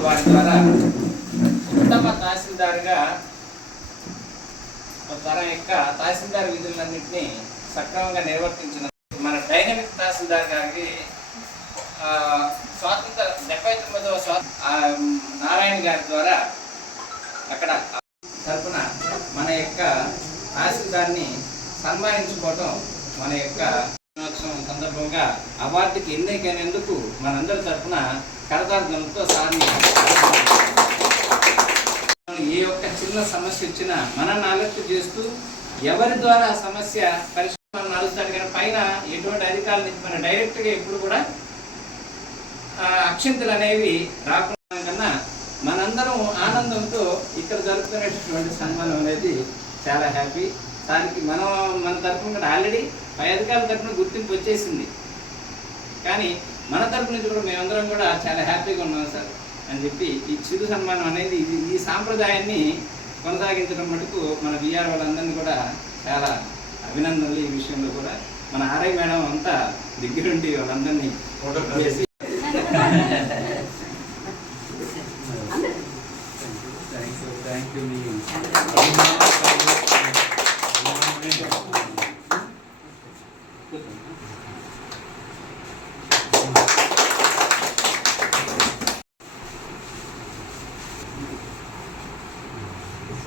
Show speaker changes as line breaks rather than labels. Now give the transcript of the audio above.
వారి ద్వారా ఉత్తమ తహసీల్దార్గా తన యొక్క తహసీల్దార్ విధులన్నింటినీ సక్రమంగా నిర్వర్తించిన మన డైనమిక్ తహసీల్దార్ గారికి ఆ, స్వాతంత్ర డెబ్బై తొమ్మిదవ స్వా నారాయణ గారి ద్వారా అక్కడ తరపున మన యొక్క తహసీల్దార్ని సన్మానించుకోవటం మన యొక్క సందర్భంగా అవార్డుకి ఎన్నికైనందుకు మనందరి తరఫున కరతార్థంతో సార్ని ఏ ఒక్క చిన్న సమస్య వచ్చినా మనల్ని అలర్ట్ చేస్తూ ఎవరి ద్వారా సమస్య పరిష్కారం నడుస్తాడు కానీ పైన ఎటువంటి అధికారుల నుంచి మన డైరెక్ట్గా ఎప్పుడు కూడా అక్షంతలు అనేవి రాకుండా కన్నా మనందరం ఆనందంతో ఇక్కడ జరుపుకునేటటువంటి సన్మానం అనేది చాలా హ్యాపీ దానికి మనం మన తరఫున ఆల్రెడీ పై అధికారుల తరఫున గుర్తింపు వచ్చేసింది. కానీ మన తరపు నుంచి కూడా మేమందరం కూడా చాలా హ్యాపీగా ఉన్నాం సార్ అని చెప్పి ఈ చిరు సన్మానం అనేది ఇది ఈ సాంప్రదాయాన్ని కొనసాగించడం మటుకు మన బీఆర్ వాళ్ళందరినీ కూడా చాలా అభినందనలు ఈ విషయంలో కూడా. మన ఆర్ఐ మేడం అంతా దగ్గరుండి వాళ్ళందరినీ చేసి thank you